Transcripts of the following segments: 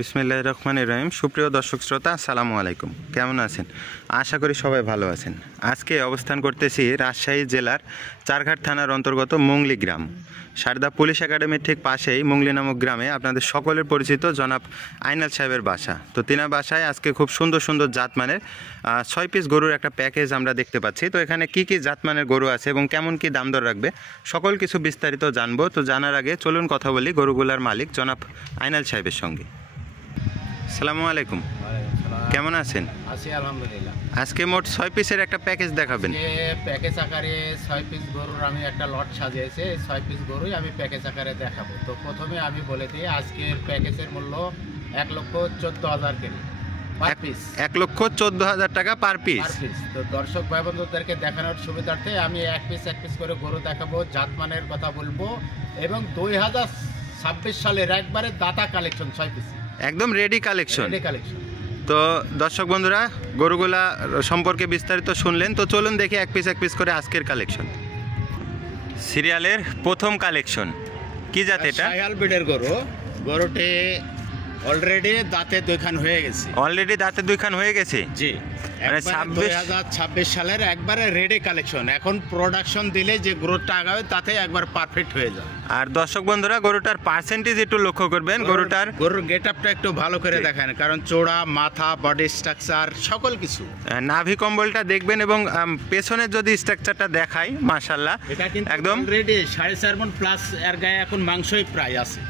বিসমিল্লাহির রহমানির রহিম। সুপ্রিয় দর্শক শ্রোতা, আসসালামু আলাইকুম। কেমন আছেন? আশা করি সবাই ভালো আছেন। আজকে অবস্থান করতেছি রাজশাহী জেলার চারঘাট থানার অন্তর্গত মুংলি গ্রাম। সারদা পুলিশ একাডেমির ঠিক পাশেই মুংলি নামক গ্রামে আপনাদের সকলের পরিচিত জনাব আইনাল সাহেবের বাসা। তো তিনার বাসায় আজকে খুব সুন্দর সুন্দর জাতমানের 6 পিস গরুর একটা প্যাকেজ আমরা দেখতে পাচ্ছি। তো এখানে কি কি জাতমানের গরু আছে এবং কেমন কি দাম দর রাখবে সকল কিছু বিস্তারিত জানবো। তো জানার আগে চলুন কথা বলি গরুগুলার মালিক জনাব আইনাল সাহেবের সঙ্গে। আসসালামু আলাইকুম, কেমন আছেন? আছি আলহামদুলিল্লাহ। আজকে মোট 6 পিসের একটা প্যাকেজ দেখাবেন। প্যাকেজ আকারে 6 পিস গরুর আমি একটা লট সাজিয়েছি। 6 পিস গরুই আমি প্যাকেজ আকারে দেখাবো। তো প্রথমে আমি বলে দিই, আজকের প্যাকেজের মূল্য 1,14,000 করে পার পিস। 1,14,000 টাকা পার পিস। তো দর্শক ভাই বন্ধুদেরকে দেখানোর সুবিধার্থে আমি এক পিস করে গরু দেখাবো, জাতমানের কথা বলবো এবং 2026 সালের একবারে দাতা কালেকশন 6 পিস একদম রেডি কালেকশন। তো দর্শক বন্ধুরা, গরুগুলা সম্পর্কে বিস্তারিত শুনলেন। তো চলুন দেখি এক পিস করে আজকের কালেকশন। সিরিয়ালের প্রথম কালেকশন কি জাত এটা? শাহিওয়াল ব্রিডের গরু। গরুটি অলরেডি দাঁতে 2 খান হয়ে গেছে। অলরেডি দাঁতে 2 খান হয়ে গেছে। জি, মানে 2026 সালের একবারে রেডি কালেকশন। এখন প্রোডাকশন দিলে যে গ্রোথটা আগাবে তাতে একবার পারফেক্ট হয়ে যাবে। আর দর্শক বন্ধুরা, গরুটার পার্সেন্টেজ একটু লক্ষ্য করবেন। গরুর গেটআপটা একটু ভালো করে দেখেন, কারণ চোড়া, মাথা, বডি স্ট্রাকচার সকল কিছু। নাভি কম্বলটা দেখবেন এবং পেছনের যদি স্ট্রাকচারটা দেখাই, মাশাআল্লাহ এটা কিন্তু একদম রেডি 4.5 মণ প্লাস। এর গায়ে এখন মাংসই প্রায় আছে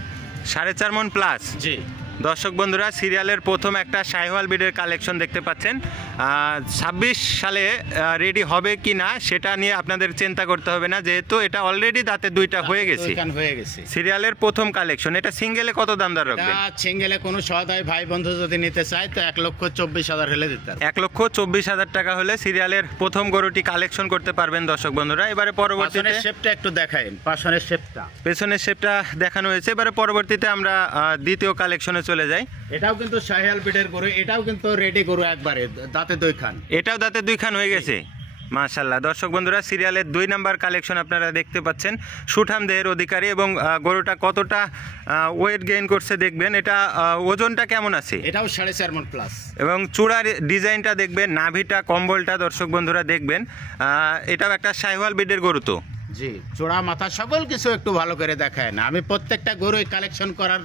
4.5 মণ প্লাস। জি দর্শক বন্ধুরা, সিরিয়ালের প্রথম একটা শাহিওয়াল ব্রিডের কালেকশন দেখতে পাচ্ছেন। 26 সালে রেডি হবে কি না সেটা নিয়ে আপনাদের চিন্তা করতে হবে না, যেহেতু এটা অলরেডি দাঁতে 2টা হয়ে গেছে। সিরিয়ালের প্রথম কালেকশন। এটা সিঙ্গেলে কত দাম দর রাখবেন? সিঙ্গেলে কোনো সহায় ভাই বন্ধু যদি নিতে চায় তো 1,24,000 হলে দিতে পারবে। 1,24,000 টাকা হলে সিরিয়ালের প্রথম গরুটি কালেকশন করতে পারবেন দর্শক বন্ধুরা। এবারে পরবর্তীতে শেপটা একটু দেখাইন। পেছনের শেপটা দেখানো হয়েছে। এবারে পরবর্তীতে আমরা দ্বিতীয় কালেকশনে চলে যাই। এটাও কিন্তু শাহিওয়াল ব্রিডের গরু। এটাও কিন্তু রেডি গরু, একবারে দাঁতে 2 খান। এটাও দাঁতে 2 খান হয়ে গেছে, মাশাআল্লাহ। দর্শক বন্ধুরা, সিরিয়ালের 2 নাম্বার কালেকশন আপনারা দেখতে পাচ্ছেন। সুঠাম দেহের অধিকারী এবং গরুটা কতটা ওয়েট গেইন করছে দেখবেন। এটা ওজনটা কেমন আছে? এটাও 4.5 মণ প্লাস। এবং চূড়ার ডিজাইনটা দেখবেন, নাভিটা, কম্বলটা দর্শক বন্ধুরা দেখবেন। এটাও একটা শাহিওয়াল ব্রিডের গরু। তো জি, চূড়া, মাথা সকল কিছু একটু ভালো করে দেখায় না। আমি প্রত্যেকটা গরুই কালেকশন করার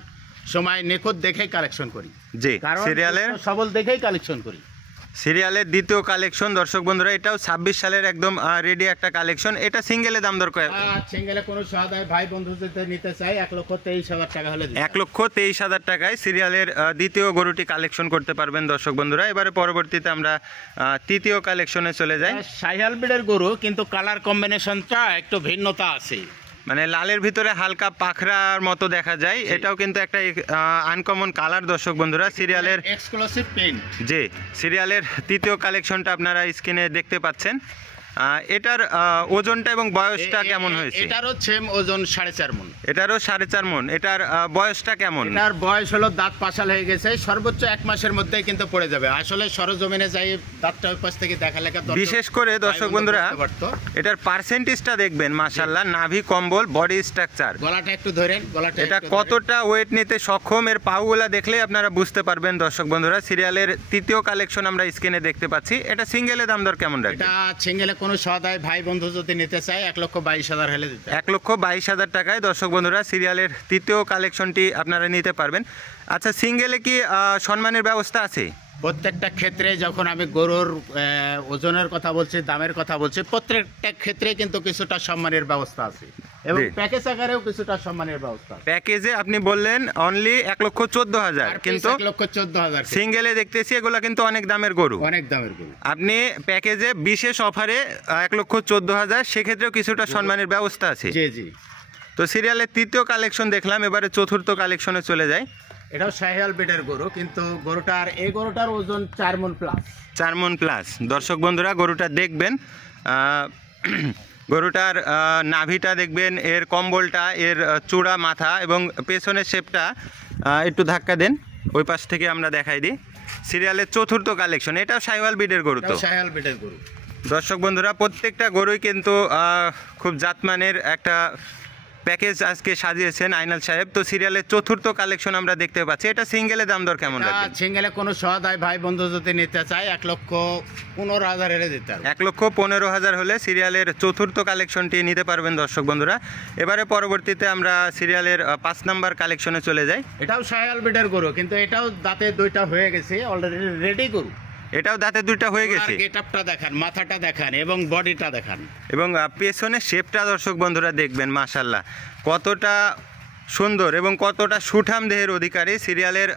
সময় নিখুঁত দেখেই কালেকশন করি। জি, সিরিয়ালের সবল দেখেই কালেকশন করি। সিরিয়ালের দ্বিতীয় কালেকশন দর্শক বন্ধুরা, এটাও 26 সালের একদম রেডি একটা কালেকশন। এটা সিঙ্গেলে দাম দর করে? সিঙ্গেলে কোনো সহায় ভাই বন্ধু যদি নিতে চাই 1,23,000 টাকা হলে 1,23,000 টাকায় সিরিয়ালের দ্বিতীয় গরুটি কালেকশন করতে পারবেন দর্শক বন্ধুরা। এবারে পরবর্তীতে আমরা তৃতীয় কালেকশনে চলে যাই। শাহিওয়াল ব্রিডের গরু, কিন্তু কালার কম্বিনেশনটা একটু ভিন্নতা আছে। মানে লালের ভিতরে হালকা পাখরার মতো দেখা যায়। এটাও কিন্তু একটা আনকমন কালার দর্শক বন্ধুরা। সিরিয়ালের এক্সক্লুসিভ পেইন্ট। জি, সিরিয়ালের তৃতীয় কালেকশনটা আপনারা স্ক্রিনে দেখতে পাচ্ছেন। এটার ওজনটা এবং বয়সটা কেমন হয়েছে? এটারও সেম ওজন 4.5 মণ। এটারও 4.5 মণ। এটার বয়সটা কেমন? এটার বয়স হলো দাঁত পাশাল হয়ে গেছে, সর্বোচ্চ 1 মাসের মধ্যেই কিন্তু পড়ে যাবে। আসলে সরজমিনে যাই দাঁতটা পাশ থেকে দেখা লেখা, বিশেষ করে দর্শক বন্ধুরা এটার পার্সেন্টেজটা দেখবেন, মাশাআল্লাহ। নাভি, কম্বল, বডি স্ট্রাকচার, গলাটা একটু ধরেন। এটা কতটা ওয়েট নিতে সক্ষম, এর পাগুলা দেখলেই আপনারা বুঝতে পারবেন দর্শক বন্ধুরা। সিরিয়ালের তৃতীয় কালেকশন আমরা স্ক্রিনে দেখতে পাচ্ছি। এটা সিঙ্গেলে দাম দর কেমন রাখবেন? এটা সিঙ্গেলে কোনো সহায় ভাই বন্ধু যদি নিতে চায় 1,22,000 হলে দিতে। 1,22,000 টাকায় দর্শক বন্ধুরা সিরিয়ালের তৃতীয় কালেকশনটি আপনারা নিতে পারবেন। আচ্ছা, সিঙ্গেলে কি সম্মানের ব্যবস্থা আছে? প্রত্যেকটা ক্ষেত্রে যখন আমি গরুর ওজনের কথা বলছি, দামের কথা বলছি, প্রত্যেকটা ক্ষেত্রে কিন্তু কিছুটা সম্মানের ব্যবস্থা আছে এবং প্যাকেজ আকারেও কিছুটা সম্মানের ব্যবস্থা। প্যাকেজে আপনি বললেন অনলি 1,14,000, কিন্তু 1,14,000 সিঙ্গেলে দেখতেছি এগুলা কিন্তু অনেক দামের গরু। আপনি প্যাকেজে বিশেষ অফারে 1,14,000, সেক্ষেত্রেও কিছুটা সম্মানের ব্যবস্থা আছে। জি জি। তো সিরিয়ালের তৃতীয় কালেকশন দেখলাম, এবারে চতুর্থ কালেকশনে চলে যায়। এটাও শাহিওয়াল ব্রিডের গরু, কিন্তু গরুটার ওজন 4 মণ প্লাস। 4 মণ প্লাস। দর্শক বন্ধুরা, গরুটা দেখবেন, গরুটার নাভিটা দেখবেন, এর কম্বলটা, এর চূড়া, মাথা এবং পেছনের শেপটা একটু ধাক্কা দেন, ওই পাশ থেকে আমরা দেখাই দিই। সিরিয়ালের চতুর্থ কালেকশন, এটাও শাহিওয়াল ব্রিডের গরু। তো শাহিওয়াল ব্রিডের গরু দর্শক বন্ধুরা, প্রত্যেকটা গরুই কিন্তু খুব জাতমানের একটা প্যাকেজ আজকে সাজিয়েছেন আইনাল সাহেব। তো সিরিয়ালের চতুর্থ কালেকশন আমরা দেখতে পাচ্ছি, এটা সিঙ্গেলে দাম দর কেমন রাখবেন? সিঙ্গেলে কোনো সহায় ভাই বন্ধু যদি নিতে চায় 1,15,000 এর দিতে হবে। 1,15,000 হলে সিরিয়ালের চতুর্থ কালেকশনটি নিতে পারবেন দর্শক বন্ধুরা। এবারে পরবর্তীতে আমরা সিরিয়ালের 5 নাম্বার কালেকশনে চলে যাই। এটাও শায়াল বিটের গরু, কিন্তু এটাও দাঁতে 2টা হয়ে গেছে, অলরেডি রেডি গরু। এটাও দাঁতে 2টা হয়ে গেছে। গেটআপটা দেখান, মাথাটা দেখান এবং বডিটা দেখান, এবং পেছনের শেপটা দর্শক বন্ধুরা দেখবেন মাশাআল্লাহ কতটা সুন্দর এবং কতটা সুঠাম দেহের অধিকারী। সিরিয়ালের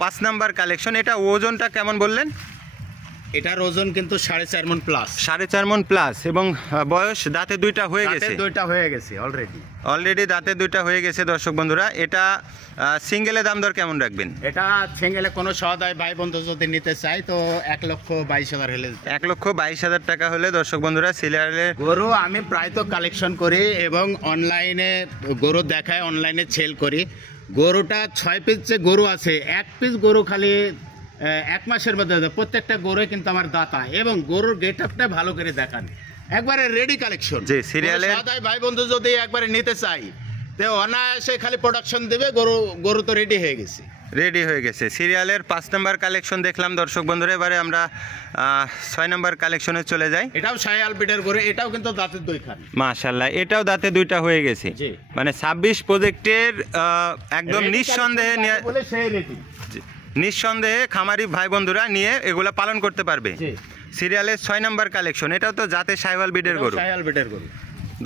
5 নাম্বার কালেকশন। এটা ওজনটা কেমন বললেন? এটার ওজন কিন্তু 4.5 মণ প্লাস। 4.5 মণ প্লাস এবং বয়স দাঁতে 2টা হয়ে গেছে। 2টা হয়ে গেছে অলরেডি দাঁতে 2টা হয়ে গেছে দর্শক বন্ধুরা। এটা সিঙ্গেলে দাম দর কেমন রাখবেন? এটা সিঙ্গেলে কোনো সহায় ভাই বন্ধু যদি নিতে চাই তো 1,22,000 হলে 1,22,000 টাকা হলে দর্শক বন্ধুরা সিরিয়ালের গরু আমি প্রায় তো কালেকশন করি এবং অনলাইনে গরু দেখায়, অনলাইনে সেল করি। গরুটা 6 পিস যে গরু আছে, 1 পিস গরু খালি 1 মাসের মধ্যে প্রত্যেকটা গরু কিন্তু আমার দাতা, এবং গরুর গেটআপটা ভালো করে দেখান, একবারে রেডি কালেকশন। যে সিরিয়ালের ভাই বন্ধু যদি একবারে নিতে চাই তো অনায়াসে খালি প্রোডাকশন দেবে, গরু তো রেডি হয়ে গেছে। সিরিয়ালের 5 নাম্বার কালেকশন দেখলাম দর্শক বন্ধুরা। এবারে আমরা 6 নাম্বার কালেকশনে চলে যাই। এটাও শায়াল বিটের গরু, এটাও কিন্তু দাঁতের 2 খান। মাশাআল্লাহ, এটাও দাঁতে 2টা হয়ে গেছে। মানে 26 প্রজেক্টের একদম নিঃসন্দেহে খামারি ভাই বন্ধুরা নিয়ে এগুলা পালন করতে পারবে। সিরিয়ালের 6 নাম্বার কালেকশন। এটাও তো জাতে শায়াল বিটের গরু।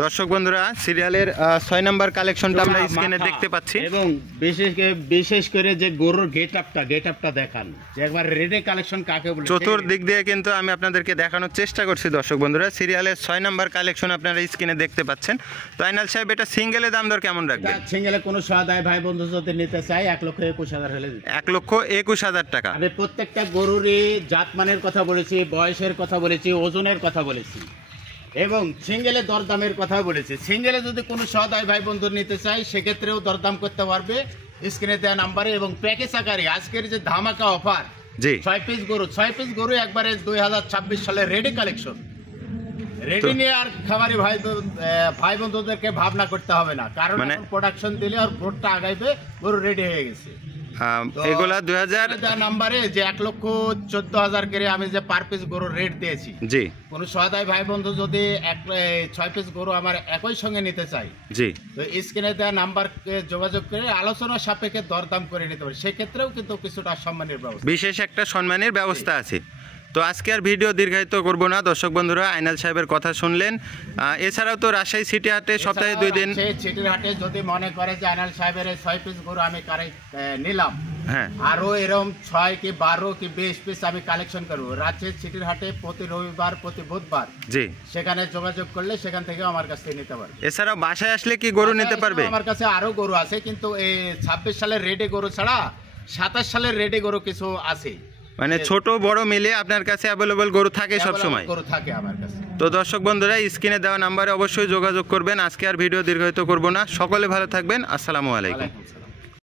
দর্শক বন্ধুরা সিরিয়ালের 6 নাম্বার কালেকশনটা আমরা স্ক্রিনে দেখতে পাচ্ছি। এবং বিশেষ করে যে গরুর গেটআপটা দেখান, যে একবার রেডি কালেকশন কাকে বলে। চতুর্দিক দিয়ে কিন্তু আমি আপনাদেরকে দেখানোর চেষ্টা করছি দর্শক বন্ধুরা। সিরিয়ালের 6 নাম্বার কালেকশন আপনারা স্ক্রিনে দেখতে পাচ্ছেন। তো আইনাল সাহেব, এটা সিঙ্গেলে দাম দর কেমন রাখবেন? সিঙ্গেলে কোনো সহায় ভাই বন্ধু যদি নিতে চাই 1,21,000 হলে 1,21,000 টাকা। আমি প্রত্যেকটা গরুরই জাতমানের কথা বলেছি, বয়সের কথা বলেছি, ওজনের কথা বলেছি এবং সিঙ্গেলে দরদামের কথা বলেছি। সিঙ্গেলে যদি কোনো সহায় ভাই বন্ধু নিতে চাই সেক্ষেত্রেও দরদাম করতে পারবে স্ক্রিনে দেওয়া নাম্বারে। এবং প্যাকেজ আকারে আজকের যে ধামাকা অফার, 6 পিস গরু একবারে 2026 সালে রেডি কালেকশন। রেডি নিয়ে আর খামারি ভাই বন্ধুদেরকে ভাবনা করতে হবে না, কারণ প্রোডাকশন দিলে আর ভোটটা আগাইবে, গরু রেডি হয়ে গেছে। এগুলা 2000 নাম্বারে যে 1,14,000 করে আমি যে পার পিস গরুর রেট দিয়েছি। কোন সহায় ভাই বন্ধু যদি 6 পিস গরু আমার একই সঙ্গে নিতে চাই, তো স্ক্রিনে দেওয়া নাম্বারকে যোগাযোগ করে আলোচনা সাপেক্ষে দরদাম করে নিতে পারে। সেক্ষেত্রেও কিন্তু কিছুটা সম্মানের ব্যবস্থা, বিশেষ একটা সম্মানের ব্যবস্থা আছে। তো আজকে আর ভিডিও দীর্ঘায়িত করব না দর্শক বন্ধুরা, আইনাল সাহেবের কথা শুনলেন। এছাড়াও তো রাজশাহী সিটি হাটে সপ্তাহে 2 দিন, সিটির হাটে যদি মনে করে যে আইনাল সাহেবের 6 পিস গরু আমি নিলাম, আরো এরকম 6 কি 12 কি 20 পিস আমি কালেকশন করবো রাজশাহী সিটির হাটে প্রতি রবিবার প্রতি বুধবার, সেখানে যোগাযোগ করলে সেখান থেকে আমার কাছ থেকে নিতে পারবে। এছাড়াও বাসায় আসলে কি গরু নিতে পারবে? আমার কাছে আরো গরু আছে, কিন্তু এই 26 সালের রেডি গরু ছাড়া 27 সালের রেডি গরু কিছু আছে। মানে ছোট বড় মিলে আপনার কাছে অ্যাভেলেবল গরু থাকে সব সময়? গরু থাকে আমার কাছে। তো দর্শক বন্ধুরা স্ক্রিনে দেওয়া নাম্বারে অবশ্যই যোগাযোগ করবেন। আজকে আর ভিডিও দীর্ঘায়িত করব না। সকলে ভালো থাকবেন। আসসালামু আলাইকুম।